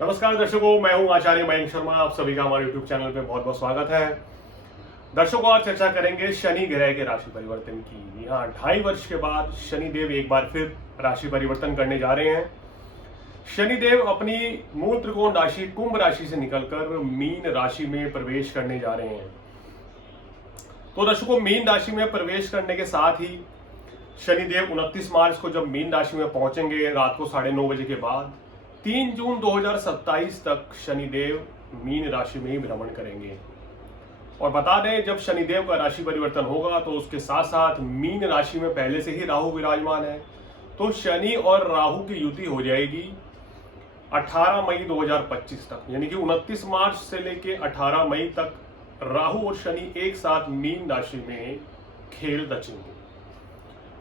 नमस्कार दर्शकों, मैं हूं आचार्य मयंक शर्मा। आप सभी का हमारे YouTube चैनल पे बहुत बहुत स्वागत है। दर्शकों, आज चर्चा करेंगे शनि ग्रह के राशि परिवर्तन की। यहाँ 2.5 वर्ष के बाद शनिदेव एक बार फिर राशि परिवर्तन करने जा रहे हैं। शनिदेव अपनी मूल त्रिकोण राशि कुंभ राशि से निकलकर मीन राशि में प्रवेश करने जा रहे हैं। तो दर्शकों, मीन राशि में प्रवेश करने के साथ ही शनिदेव 29 मार्च को जब मीन राशि में पहुंचेंगे रात को 9:30 बजे के बाद 3 जून 2027 तक शनिदेव मीन राशि में ही भ्रमण करेंगे। और बता दें, जब शनिदेव का राशि परिवर्तन होगा तो उसके साथ साथ मीन राशि में पहले से ही राहु विराजमान है, तो शनि और राहु की युति हो जाएगी 18 मई 2025 तक। यानी कि 29 मार्च से लेकर 18 मई तक राहु और शनि एक साथ मीन राशि में खेल रचेंगे।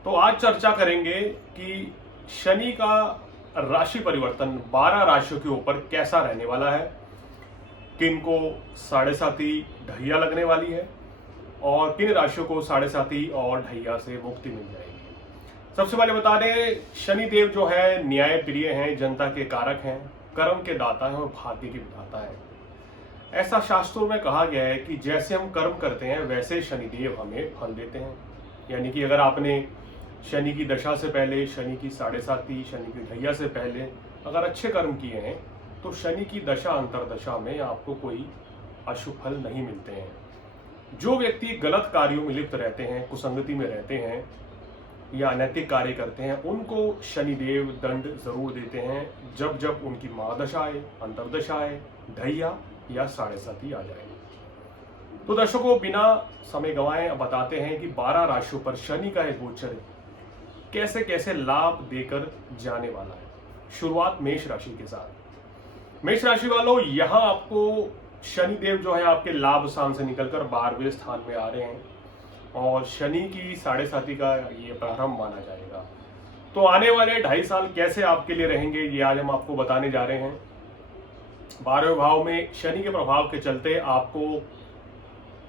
तो आज चर्चा करेंगे कि शनि का राशि परिवर्तन 12 राशियों के ऊपर कैसा रहने वाला है, किनको 7.5 ढैया लगने वाली है और किन राशियों को 7.5 और ढैया से मुक्ति मिल जाएगी। सबसे पहले बता दें, शनिदेव जो है न्याय प्रिय हैं, जनता के कारक हैं, कर्म के दाता हैं और भाग्य के विधाता है। ऐसा शास्त्रों में कहा गया है कि जैसे हम कर्म करते हैं वैसे शनिदेव हमें फल देते हैं। यानी कि अगर आपने शनि की दशा से पहले, शनि की 7.5, शनि की ढैया से पहले अगर अच्छे कर्म किए हैं तो शनि की दशा अंतरदशा में आपको कोई अशुभ फल नहीं मिलते हैं। जो व्यक्ति गलत कार्यों में लिप्त रहते हैं, कुसंगति में रहते हैं या अनैतिक कार्य करते हैं, उनको शनिदेव दंड जरूर देते हैं जब जब उनकी महादशा आए, अंतरदशा आए, ढैया या 7.5 आ जाए। तो दर्शकों, बिना समय गंवाए अब बताते हैं कि 12 राशियों पर शनि का एक गोचर कैसे कैसे लाभ देकर जाने वाला है। शुरुआत मेष राशि के साथ। मेष राशि वालों, यहां आपको शनिदेव जो है आपके लाभ स्थान से निकलकर 12वें स्थान में आ रहे हैं और शनि की 7.5 का ये प्रारंभ माना जाएगा। तो आने वाले 2.5 साल कैसे आपके लिए रहेंगे, ये आज हम आपको बताने जा रहे हैं। 12वें भाव में शनि के प्रभाव के चलते आपको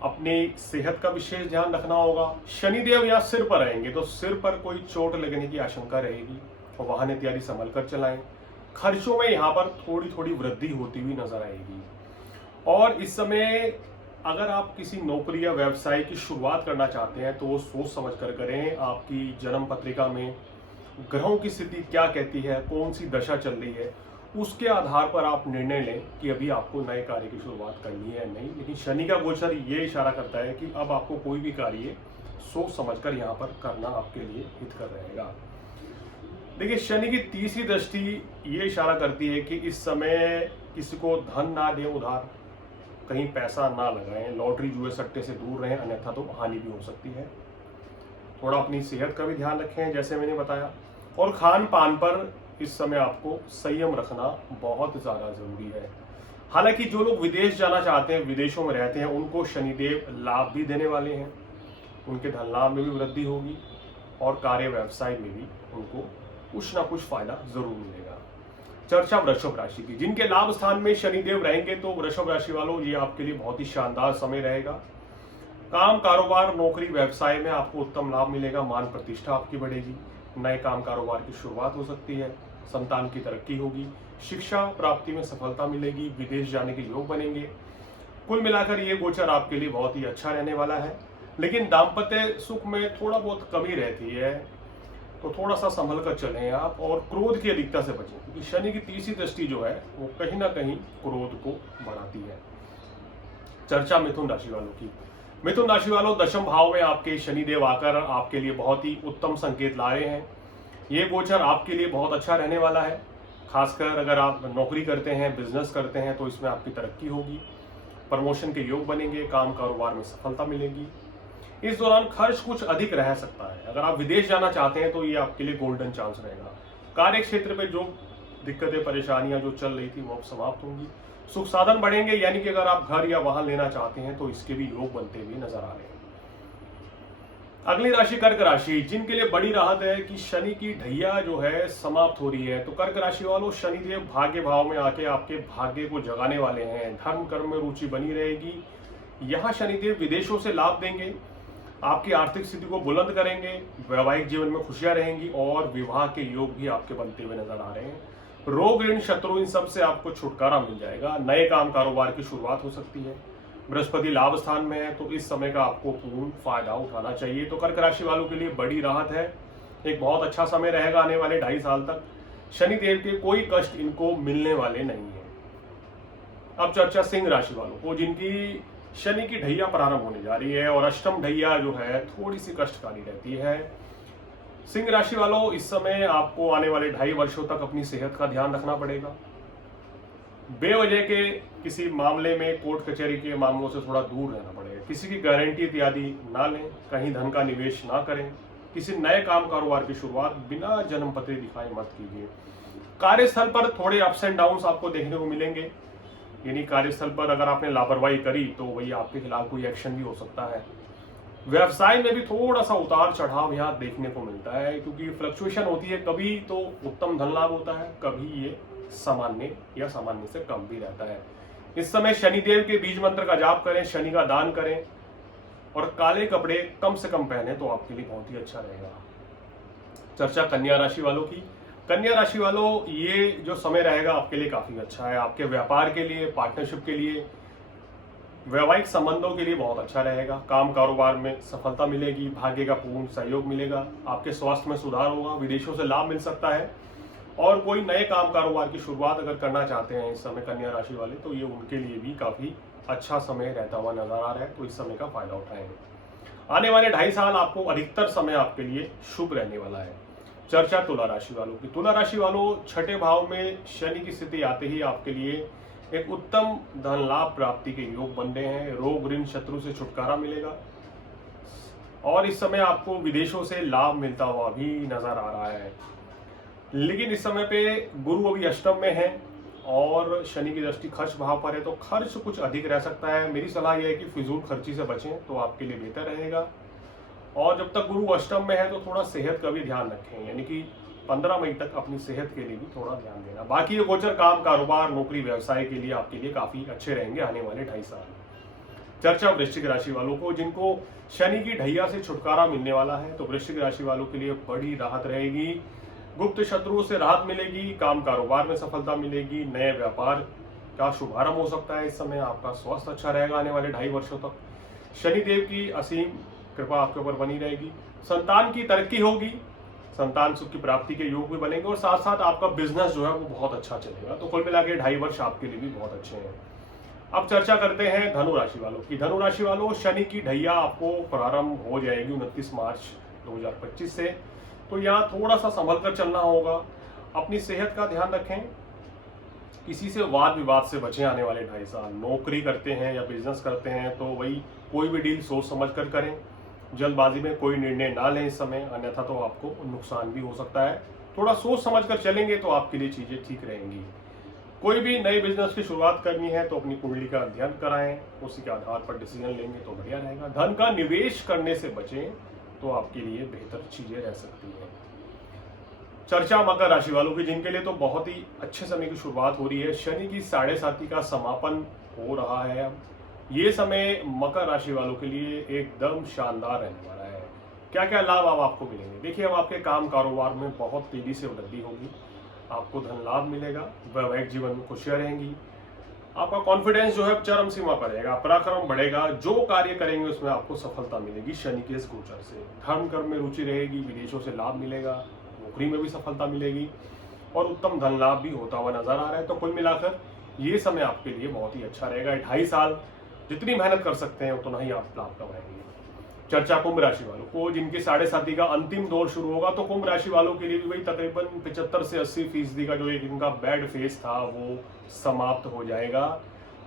अपनी सेहत का विशेष ध्यान रखना होगा। शनिदेव यहाँ सिर पर रहेंगे तो सिर पर कोई चोट लगने की आशंका रहेगी और वाहन इत्यादि संभल कर चलाएं। खर्चों में यहाँ पर थोड़ी थोड़ी वृद्धि होती हुई नजर आएगी। और इस समय अगर आप किसी नौकरी या व्यवसाय की शुरुआत करना चाहते हैं तो वो सोच समझ कर करें। आपकी जन्म पत्रिका में ग्रहों की स्थिति क्या कहती है, कौन सी दशा चल रही है, उसके आधार पर आप निर्णय लें कि अभी आपको नए कार्य की शुरुआत करनी है या नहीं। लेकिन शनि का गोचर ये इशारा करता है कि अब आपको कोई भी कार्य सोच समझकर यहाँ पर करना आपके लिए हितकर रहेगा। देखिए, शनि की तीसरी दृष्टि ये इशारा करती है कि इस समय किसी को धन ना दें उधार, कहीं पैसा ना लगाएं, लॉटरी जुए सट्टे से दूर रहें, अन्यथा तो हानि भी हो सकती है। थोड़ा अपनी सेहत का भी ध्यान रखें जैसे मैंने बताया, और खान पान पर इस समय आपको संयम रखना बहुत ज़्यादा ज़रूरी है। हालांकि जो लोग विदेश जाना चाहते हैं, विदेशों में रहते हैं, उनको शनिदेव लाभ भी देने वाले हैं। उनके धन लाभ में भी वृद्धि होगी और कार्य व्यवसाय में भी उनको कुछ ना कुछ फायदा जरूर मिलेगा। चर्चा वृषभ राशि की। जिनके लाभ स्थान में शनिदेव रहेंगे तो वृषभ राशि वालों, ये आपके लिए बहुत ही शानदार समय रहेगा। काम, कारोबार, नौकरी, व्यवसाय में आपको उत्तम लाभ मिलेगा। मान प्रतिष्ठा आपकी बढ़ेगी। नए काम कारोबार की शुरुआत हो सकती है। संतान की तरक्की होगी। शिक्षा प्राप्ति में सफलता मिलेगी। विदेश जाने के योग बनेंगे। कुल मिलाकर ये गोचर आपके लिए बहुत ही अच्छा रहने वाला है। लेकिन दाम्पत्य सुख में थोड़ा बहुत कमी रहती है, तो थोड़ा सा संभल कर चलें आप और क्रोध की अधिकता से बचें, क्योंकि शनि की तीसरी दृष्टि जो है वो कहीं ना कहीं क्रोध को बढ़ाती है। चर्चा मिथुन राशि वालों की। मिथुन राशि वालों, दशम भाव में आपके शनिदेव आकर आपके लिए बहुत ही उत्तम संकेत ला रहे हैं। ये गोचर आपके लिए बहुत अच्छा रहने वाला है। खासकर अगर आप नौकरी करते हैं, बिजनेस करते हैं, तो इसमें आपकी तरक्की होगी। प्रमोशन के योग बनेंगे। काम कारोबार में सफलता मिलेगी। इस दौरान खर्च कुछ अधिक रह सकता है। अगर आप विदेश जाना चाहते हैं तो ये आपके लिए गोल्डन चांस रहेगा। कार्य क्षेत्र में जो दिक्कतें, परेशानियां जो चल रही थी वो अब समाप्त होंगी। सुख साधन बढ़ेंगे। यानी कि अगर आप घर या वाहन लेना चाहते हैं तो इसके भी योग बनते हुए नजर आ रहे हैं। अगली राशि कर्क राशि, जिनके लिए बड़ी राहत है कि शनि की ढैया जो है समाप्त हो रही है। तो कर्क राशि वालों, शनिदेव भाग्य भाव में आके आपके भाग्य को जगाने वाले हैं। धर्म कर्म में रुचि बनी रहेगी। यहाँ शनिदेव विदेशों से लाभ देंगे, आपकी आर्थिक स्थिति को बुलंद करेंगे, वैवाहिक जीवन में खुशियां रहेंगी और विवाह के योग भी आपके बनते हुए नजर आ रहे हैं। रोग ऋण शत्रु इन सब से आपको छुटकारा मिल जाएगा। नए काम कारोबार की शुरुआत हो सकती है। बृहस्पति लाभ स्थान में है तो इस समय का आपको पूर्ण फायदा उठाना चाहिए। तो कर्क राशि वालों के लिए बड़ी राहत है, एक बहुत अच्छा समय रहेगा आने वाले 2.5 साल तक। शनिदेव के कोई कष्ट इनको मिलने वाले नहीं है। अब चर्चा सिंह राशि वालों को, जिनकी शनि की ढैया प्रारंभ होने जा रही है और अष्टम ढैया जो है थोड़ी सी कष्टकारी रहती है। सिंह राशि वालों, इस समय आपको आने वाले 2.5 वर्षों तक अपनी सेहत का ध्यान रखना पड़ेगा। बेवजह के किसी मामले में कोर्ट कचहरी के मामलों से थोड़ा दूर रहना पड़ेगा। किसी की गारंटी इत्यादि ना लें, कहीं धन का निवेश ना करें, किसी नए काम कारोबार की शुरुआत बिना जन्म पत्री दिखाए मत कीजिए। कार्यस्थल पर थोड़े अप्स एंड डाउन्स आपको देखने को मिलेंगे, यानी कार्यस्थल पर अगर आपने लापरवाही करी तो वही आपके खिलाफ कोई एक्शन भी हो सकता है। व्यवसाय में भी थोड़ा सा उतार चढ़ाव यहाँ देखने को मिलता है, क्योंकि फ्लक्चुएशन होती है। कभी तो उत्तम धन लाभ होता है, कभी ये सामान्य या सामान्य से कम भी रहता है। इस समय शनिदेव के बीज मंत्र का जाप करें, शनि का दान करें और काले कपड़े कम से कम पहने तो आपके लिए बहुत ही अच्छा रहेगा। चर्चा कन्या राशि वालों की। कन्या राशि वालों, ये जो समय रहेगा आपके लिए काफी अच्छा है। आपके व्यापार के लिए, पार्टनरशिप के लिए, वैवाहिक संबंधों के लिए बहुत अच्छा रहेगा। काम कारोबार में सफलता मिलेगी, भाग्य का पूर्ण सहयोग मिलेगा, आपके स्वास्थ्य में सुधार होगा, विदेशों से लाभ मिल सकता है। और कोई नए काम कारोबार की शुरुआत अगर करना चाहते हैं इस समय कन्या राशि वाले, तो ये उनके लिए भी काफी अच्छा समय रहता हुआ नजर आ रहा है। तो इस समय का फायदा उठाएंगे। आने वाले 2.5 साल आपको अधिकतर समय आपके लिए शुभ रहने वाला है। चर्चा तुला राशि वालों की। तुला राशि वालों, छठे भाव में शनि की स्थिति आते ही आपके लिए एक उत्तम धन लाभ प्राप्ति के योग बन रहे हैं। रोग ऋण शत्रु से छुटकारा मिलेगा और इस समय आपको विदेशों से लाभ मिलता हुआ भी नजर आ रहा है। लेकिन इस समय पे गुरु अभी अष्टम में है और शनि की दृष्टि खर्च भाव पर है, तो खर्च कुछ अधिक रह सकता है। मेरी सलाह यह है कि फिजूल खर्ची से बचें तो आपके लिए बेहतर रहेगा। और जब तक गुरु अष्टम में है तो थोड़ा सेहत का भी ध्यान रखें, यानी कि 15 मई तक अपनी सेहत के लिए भी थोड़ा ध्यान देना। बाकी ये गोचर काम कारोबार नौकरी व्यवसाय के लिए आपके लिए काफी अच्छे रहेंगे आने वाले 2.5 साल। चर्चा वृश्चिक राशि वालों को, जिनको शनि की ढैया से छुटकारा मिलने वाला है, तो वृश्चिक राशि वालों के लिए बड़ी राहत रहेगी। गुप्त शत्रुओं से राहत मिलेगी, काम कारोबार में सफलता मिलेगी, नए व्यापार का शुभारंभ हो सकता है। इस समय आपका स्वास्थ्य अच्छा रहेगा आने वाले 2.5 वर्षों तक। शनिदेव की असीम कृपा आपके ऊपर बनी रहेगी। संतान की तरक्की होगी, संतान सुख की प्राप्ति के योग भी बनेंगे और साथ साथ आपका बिजनेस जो है वो बहुत अच्छा चलेगा। तो कुल मिला के 2.5 वर्ष आपके लिए भी बहुत अच्छे हैं। अब चर्चा करते हैं धनु राशि वालों की। धनु राशि वालों, शनि की ढैया आपको प्रारंभ हो जाएगी 29 मार्च 2025 से। तो यहाँ थोड़ा सा संभल कर चलना होगा। अपनी सेहत का ध्यान रखें, किसी से वाद विवाद से बचें आने वाले 2.5 साल। नौकरी करते हैं या बिजनेस करते हैं तो वही कोई भी डील सोच समझ कर करें, जल्दबाजी में कोई निर्णय ना लें इस समय, अन्यथा तो आपको नुकसान भी हो सकता है। थोड़ा सोच समझ कर चलेंगे तो आपके लिए चीजें ठीक रहेंगी। कोई भी नए बिजनेस की शुरुआत करनी है तो अपनी कुंडली का अध्ययन कराएं, उसी के आधार पर डिसीजन लेंगे तो बढ़िया रहेगा। धन का निवेश करने से बचें तो आपके लिए बेहतर चीजें रह सकती हैं। चर्चा मकर राशि वालों की, जिनके लिए तो बहुत ही अच्छे समय की शुरुआत हो रही है। शनि की 7.5 का समापन हो रहा है। अब ये समय मकर राशि वालों के लिए एकदम शानदार रहने वाला है। क्या क्या लाभ अब आपको मिलेंगे, देखिए। अब आपके काम कारोबार में बहुत तेजी से वृद्धि होगी, आपको धन लाभ मिलेगा, वैवाहिक जीवन में खुशियां रहेंगी, आपका कॉन्फिडेंस जो है चरम सीमा पर रहेगा, पराक्रम बढ़ेगा, जो कार्य करेंगे उसमें आपको सफलता मिलेगी शनि के इस गोचर से। धर्म कर्म में रुचि रहेगी, विदेशों से लाभ मिलेगा, नौकरी में भी सफलता मिलेगी और उत्तम धन लाभ भी होता हुआ नजर आ रहा है। तो कुल मिलाकर ये समय आपके लिए बहुत ही अच्छा रहेगा। 2.5 साल जितनी मेहनत कर सकते हैं उतना ही आप लाभ कमाएंगे। चर्चा कुंभ राशि वालों को, जिनके 7.5 का अंतिम दौर शुरू होगा, तो कुंभ राशि वालों के लिए भी वही तकरीबन 75 से 80% का जो एक इनका बैड फेज था वो समाप्त हो जाएगा।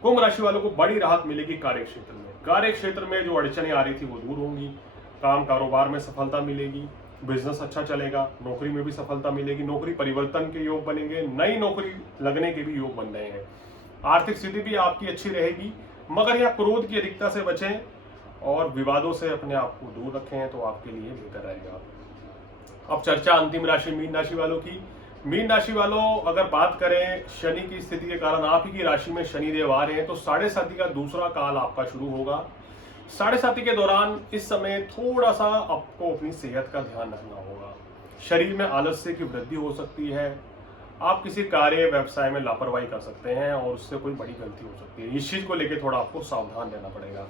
कुंभ राशि वालों को बड़ी राहत मिलेगी कार्य क्षेत्र में। कार्य क्षेत्र में जो अड़चने आ रही थी वो दूर होंगी, काम कारोबार में सफलता मिलेगी, बिजनेस अच्छा चलेगा, नौकरी में भी सफलता मिलेगी, नौकरी परिवर्तन के योग बनेंगे, नई नौकरी लगने के भी योग बन रहे हैं। आर्थिक स्थिति भी आपकी अच्छी रहेगी, मगर यह क्रोध की अधिकता से बचें और विवादों से अपने आप को दूर रखें तो आपके लिए बेहतर रहेगा। अब चर्चा अंतिम राशि मीन राशि वालों की। मीन राशि वालों, अगर बात करें शनि की स्थिति के कारण आप ही की राशि में शनिदेव आ रहे हैं, तो 7.5 का दूसरा काल आपका शुरू होगा। 7.5 के दौरान इस समय थोड़ा सा आपको अपनी सेहत का ध्यान रखना होगा। शरीर में आलस्य की वृद्धि हो सकती है, आप किसी कार्य व्यवसाय में लापरवाही कर सकते हैं और उससे कोई बड़ी गलती हो सकती है। इस चीज को लेकर थोड़ा आपको सावधान रहना पड़ेगा।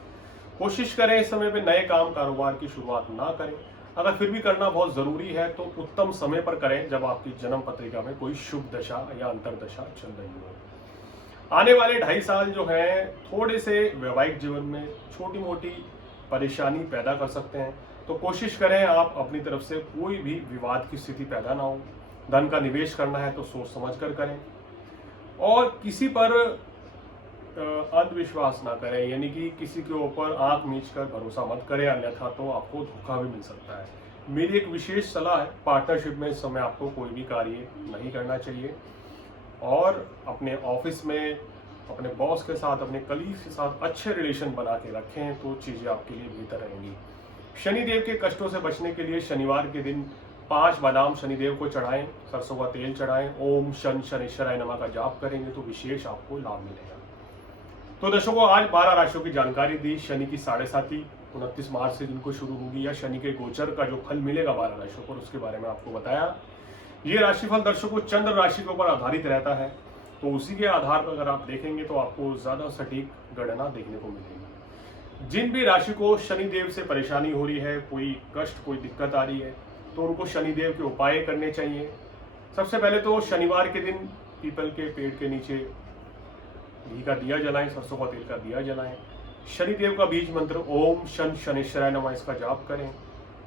कोशिश करें इस समय पे नए काम कारोबार की शुरुआत ना करें। अगर फिर भी करना बहुत जरूरी है तो उत्तम समय पर करें जब आपकी जन्म पत्रिका में कोई शुभ दशा या अंतरदशा चल रही हो। आने वाले 2.5 साल जो है थोड़े से वैवाहिक जीवन में छोटी मोटी परेशानी पैदा कर सकते हैं, तो कोशिश करें आप अपनी तरफ से कोई भी विवाद की स्थिति पैदा ना हो। धन का निवेश करना है तो सोच समझ कर करें और किसी पर अंधविश्वास ना करें, यानी कि किसी के ऊपर आंख मीच कर भरोसा मत करें, अन्यथा तो आपको धोखा भी मिल सकता है। मेरी एक विशेष सलाह है, पार्टनरशिप में इस समय आपको कोई भी कार्य नहीं करना चाहिए और अपने ऑफिस में अपने बॉस के साथ, अपने कलीग्स के साथ अच्छे रिलेशन बना के रखें तो चीज़ें आपके लिए बेहतर रहेंगी। शनिदेव के कष्टों से बचने के लिए शनिवार के दिन 5 बादाम शनिदेव को चढ़ाएं, सरसों का तेल चढ़ाएं, ओम शन शनिश्चराय नमः का जाप करेंगे तो विशेष आपको लाभ मिलेगा। तो दर्शकों, आज 12 राशियों की जानकारी दी। शनि की 7.5 29 मार्च से जिनको शुरू होगी या शनि के गोचर का जो फल मिलेगा 12 राशियों पर, उसके बारे में आपको बताया। ये राशिफल दर्शकों चंद्र राशि के ऊपर आधारित रहता है, तो उसी के आधार पर अगर आप देखेंगे तो आपको ज्यादा सटीक गणना देखने को मिलेगी। जिन भी राशि को शनिदेव से परेशानी हो रही है, कोई कष्ट, कोई दिक्कत आ रही है, तो उनको शनिदेव के उपाय करने चाहिए। सबसे पहले तो शनिवार के दिन पीपल के पेड़ के नीचे घी का दिया जलाएं, सरसों का तेल का दिया जलाएं। शनिदेव का बीज मंत्र ओम शन शनिश्चराय नमः इसका जाप करें।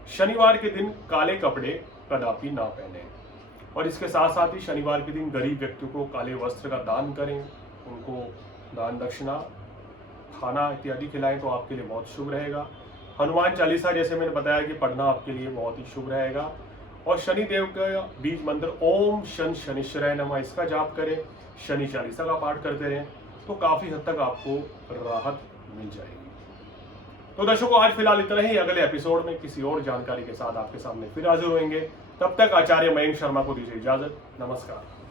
शनिवार के दिन काले कपड़े कदापि ना पहने और इसके साथ साथ ही शनिवार के दिन गरीब व्यक्ति को काले वस्त्र का दान करें, उनको दान दक्षिणा, खाना इत्यादि खिलाएं तो आपके लिए बहुत शुभ रहेगा। हनुमान चालीसा जैसे मैंने बताया कि पढ़ना आपके लिए बहुत ही शुभ रहेगा और शनिदेव का बीज मंत्र ओम शन शनिश्चराय नमः इसका जाप करें, शनि चालीसा का पाठ करते रहें तो काफी हद तक आपको राहत मिल जाएगी। तो दर्शकों, आज फिलहाल इतना ही। अगले एपिसोड में किसी और जानकारी के साथ आपके सामने फिर हाजिर होंगे। तब तक आचार्य मयंक शर्मा को दीजिए इजाजत। नमस्कार।